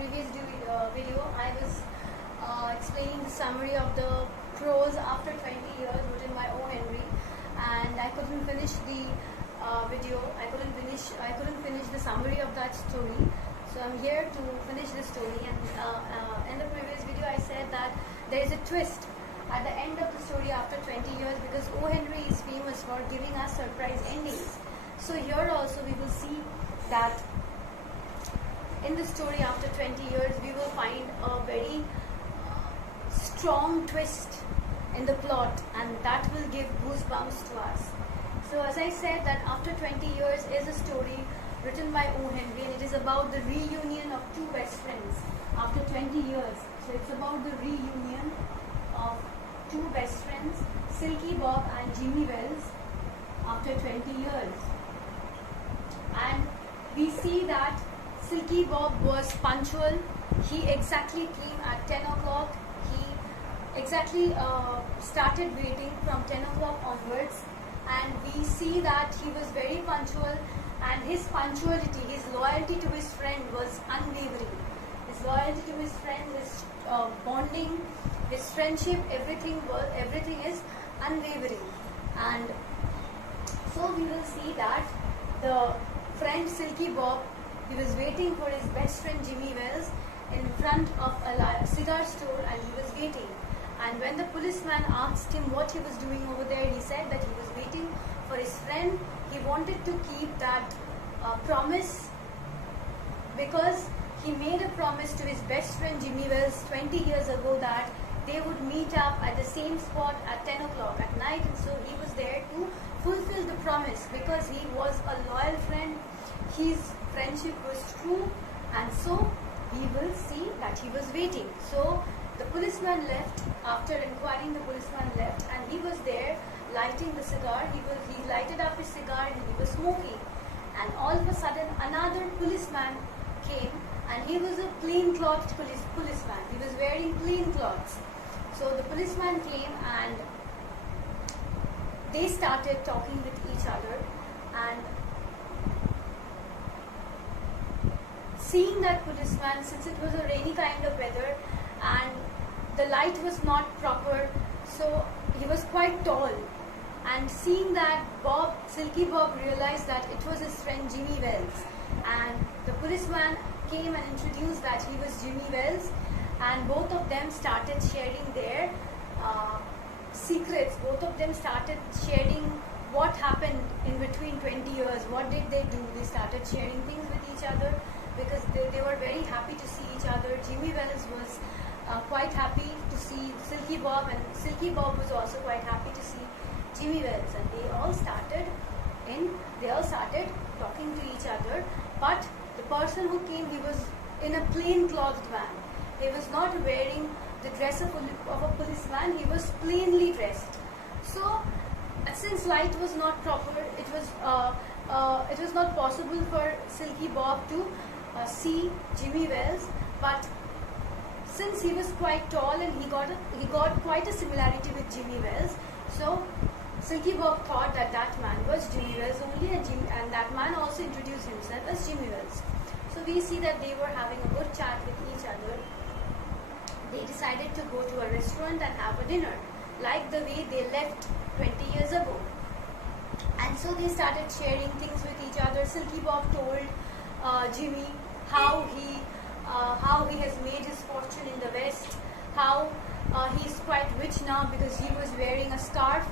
previous video, I was explaining the summary of the prose after 20 years written by O. Henry, and I couldn't finish the video. I couldn't finish the summary of that story. So I'm here to finish the story. And in the previous video, I said that there is a twist at the end of the story after 20 years because O. Henry is famous for giving us surprise endings. So here also we will see that in the story after 20 years we will find a very strong twist in the plot, and that will give goosebumps to us. So as I said, that after 20 years is a story written by O. Henry, and it is about the reunion of two best friends after 20 years. So it's about the reunion of two best friends, Silky Bob and Jimmy Wells, after 20 years. And we see that Silky Bob was punctual. He exactly came at 10 o'clock. He exactly started waiting from 10 o'clock onwards. And we see that he was very punctual, and his punctuality, his loyalty to his friend was unwavering. His loyalty to his friend, his bonding, his friendship, everything is unwavering. And so we will see that the friend Silky Bob, he was waiting for his best friend Jimmy Wells in front of a cigar store, and he was waiting. And when the policeman asked him what he was doing over there, he said that he was waiting for his friend. He wanted to keep that promise because he made a promise to his best friend Jimmy Wells 20 years ago that they would meet up at the same spot at 10 o'clock at night, and so he was there to fulfill the promise because he was a loyal friend. His friendship was true, and so we will see that he was waiting. So the policeman left. After inquiring, the policeman left, and he was there lighting the cigar. He lighted up his cigar and he was smoking. And all of a sudden, another policeman came, and he was a plain-clothed policeman. He was wearing plain clothes. So the policeman came, and they started talking with each other. And seeing that policeman, since it was a rainy kind of weather and the light was not proper, so he was quite tall. And seeing that, Silky Bob realized that it was his friend Jimmy Wells. And the policeman came and introduced that he was Jimmy Wells, and both of them started sharing their secrets. Both of them started sharing what happened in between 20 years. What did they do? They started sharing things with each other because they were very happy to see each other. Jimmy Wells was quite happy to see Silky Bob, and Silky Bob was also quite happy to see Jimmy Wells, and they all started talking to each other. But the person who came, he was in a plain clothed man. He was not wearing the dress of a policeman. He was plainly dressed. So since light was not proper, it was not possible for Silky Bob to see Jimmy Wells. But since he was quite tall and he got quite a similarity with Jimmy Wells, so Silky Bob thought that man was Jimmy Wells only, and that man also introduced himself as Jimmy Wells. So we see that they were having a good chat with each other. They decided to go to a restaurant and have a dinner, like the way they left 20 years ago. And so they started sharing things with each other. Silky Bob told Jimmy how he has made his fortune in the West, how he's quite rich now because he was wearing a scarf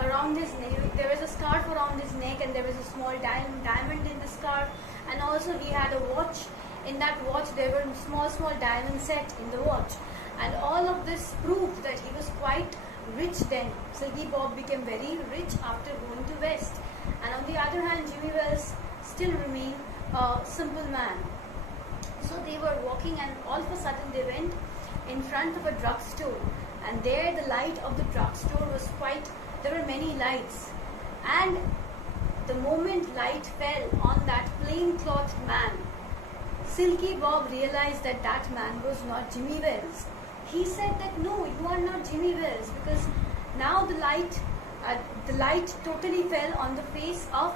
around his neck. There was a scarf around his neck, and there was a small diamond in the scarf, and also he had a watch. In that watch there were small diamonds set in the watch, and all of this proved that he was quite rich then. Silky Bob became very rich after going to West, and on the other hand, Jimmy Wells still remained a simple man. So they were walking, and all of a sudden they went in front of a drugstore, and there the light of the drugstore was there were many lights, and the moment light fell on that plain-clothed man, Silky Bob realized that man was not Jimmy Wells. He said that, "No, you are not Jimmy Wells," because now the light totally fell on the face of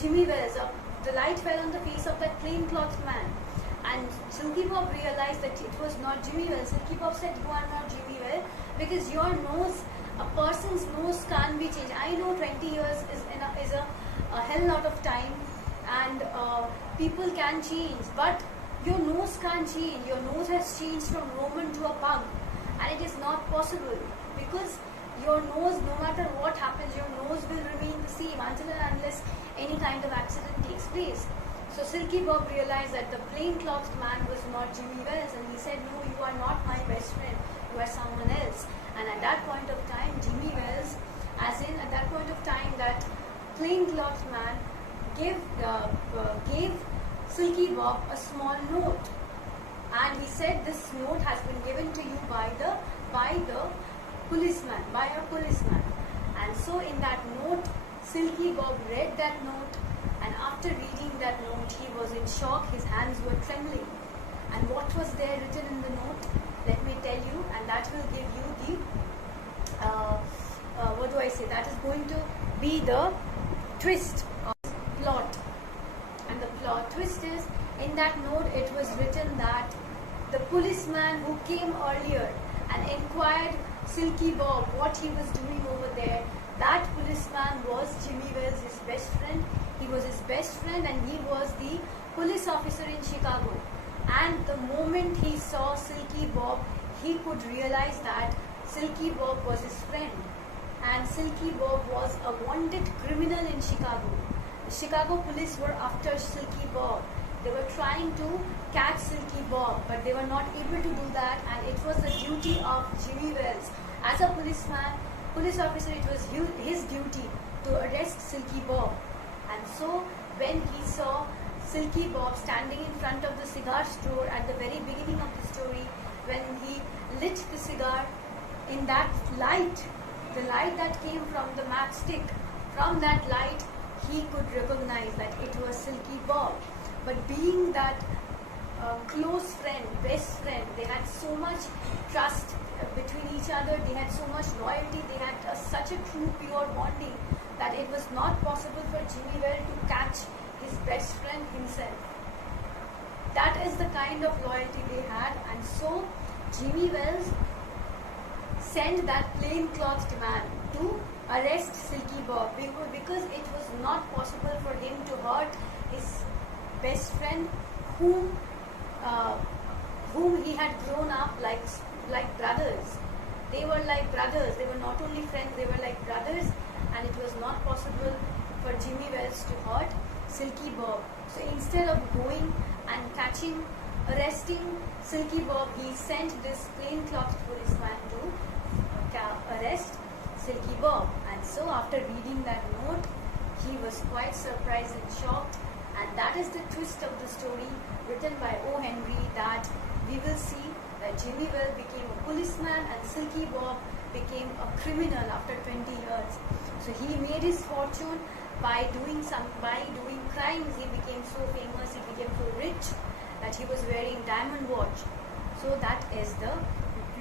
Jimmy Wells. The light fell on the face of that plain-clothed man. And Silky Bob realized that it was not Jimmy Wales. Silky Bob said, "You are not Jimmy Wales because your nose, a person's nose can't be changed. I know 20 years is a hell lot of time, and people can change, but your nose can't change. Your nose has changed from Roman to a pug, and it is not possible because your nose, no matter what happens, your nose will remain the same until and unless any kind of accident takes place." So Silky Bob realized that the plainclothed man was not Jimmy Wales, and he said, "No, you are not my best friend. You are someone else." And at that point of time, Jimmy Wales, as in at that point of time, that plainclothed man gave Silky Bob a small note, and he said, "This note has been given to you by the policeman, by a policeman." And so in that note, Silky Bob read that note, and after reading that note, he was in shock. His hands were trembling. And what was there written in the note? Let me tell you, and that will give you the what do I say? That is going to be the twist of the plot. And the plot twist is, in that note, it was written that the policeman who came earlier and inquired Silky Bob what he was doing over there, that policeman was Jimmy Wales, his best friend. He was his best friend, and he was the police officer in Chicago. And the moment he saw Silky Bob, he could realize that Silky Bob was his friend, and Silky Bob was a wanted criminal in Chicago. The Chicago police were after Silky Bob. They were trying to catch Silky Bob, but they were not able to do that, and it was the duty of Jimmy Wales. As a police officer, it was his duty to arrest Silky Bob. And so when he saw Silky Bob standing in front of the cigar store at the very beginning of the story, when he lit the cigar, in that light, the light that came from the matchstick, from that light he could recognize that it was Silky Bob. But being that close friend, best friend, they had so much trust between each other, they had so much loyalty, they had such a true, pure bonding, that it was not possible for Jimmy Wales to catch his best friend himself. That is the kind of loyalty they had, and so Jimmy Wales sent that plainclothed man to arrest Silky Bob because it was not possible for him to hurt his best friend, whom he had grown up like brothers. They were like brothers. They were not only friends, they were like brothers, and it was not possible for Jimmy Wales to hurt Silky Bob. So instead of going and arresting Silky Bob, he sent this plainclothed policeman to arrest Silky Bob. And so after reading that note, he was quite surprised and shocked, and that is the twist of the story written by O. Henry, that we will see that Jimmy Wales became a policeman and Silky Bob became a criminal after 20 years. So he made his fortune by doing crimes. He became so famous, he became so rich that he was wearing diamond watch. So that is the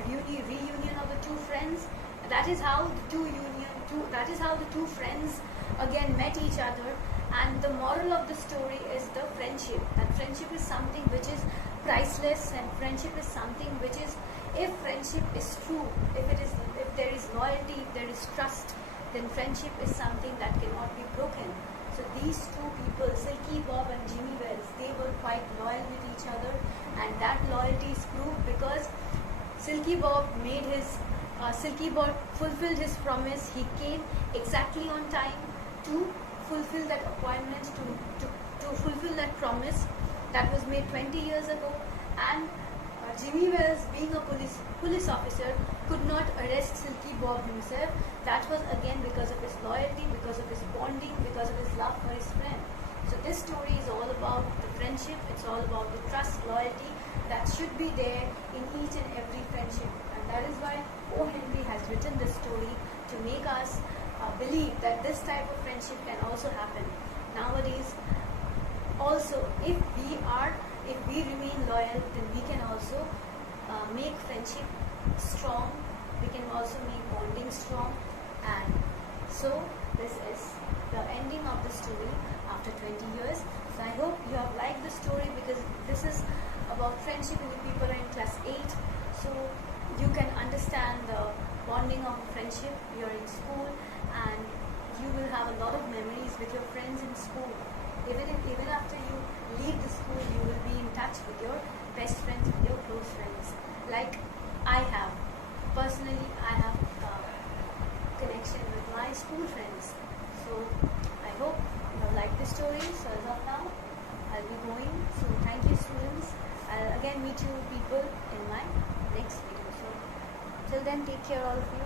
reunion of the two friends. That is how the two friends again met each other. And the moral of the story is the friendship. That friendship is something which is priceless, and friendship is something which is, if friendship is true, if there is loyalty, if there is trust, then friendship is something that cannot be broken. So these two people, Silky Bob and Jimmy Wales, they were quite loyal with each other, and that loyalty is proved because Silky Bob fulfilled his promise. He came exactly on time to fulfill that appointment, to fulfill that promise that was made 20 years ago. And Jimmy Wales, being a police officer, could not arrest Silky Bob himself. That was again because of his loyalty, because of his bonding, because of his love for his friend. So this story is all about the friendship. It's all about the trust, loyalty that should be there in each and every friendship. And that is why O. Henry has written this story, to make us believe that this type of friendship can also happen nowadays. Also, if we remain loyal, then we can also make friendship strong. We can also make bonding strong. And so this is the ending of the story after 20 years. So I hope you have liked the story, because this is about friendship when you people are in class 8. So you can understand the bonding of friendship. You're in school and you will have a lot of memories with your friends in school. Even after you leave the school, you will be in touch with your best friends, with your close friends. Like I have. Personally, I have connection with my school friends. So I hope you have liked the story. So as of now, I'll be going. So thank you, students. I'll again meet you people in my next video. So till then, take care all of you.